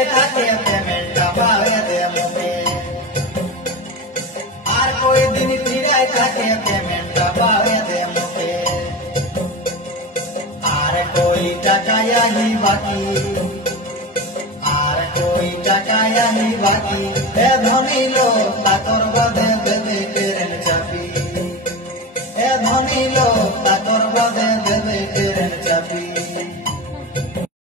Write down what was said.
ফিরায় থাকে পেমেন্টটা পাবে দে মুখে আর কই দিন ফিরায় থাকে পেমেন্টটা পাবে দে মুখে আর কই টাকায় হি বাকি আর কই টাকায় হি বাকি এ ধনী লোক তোর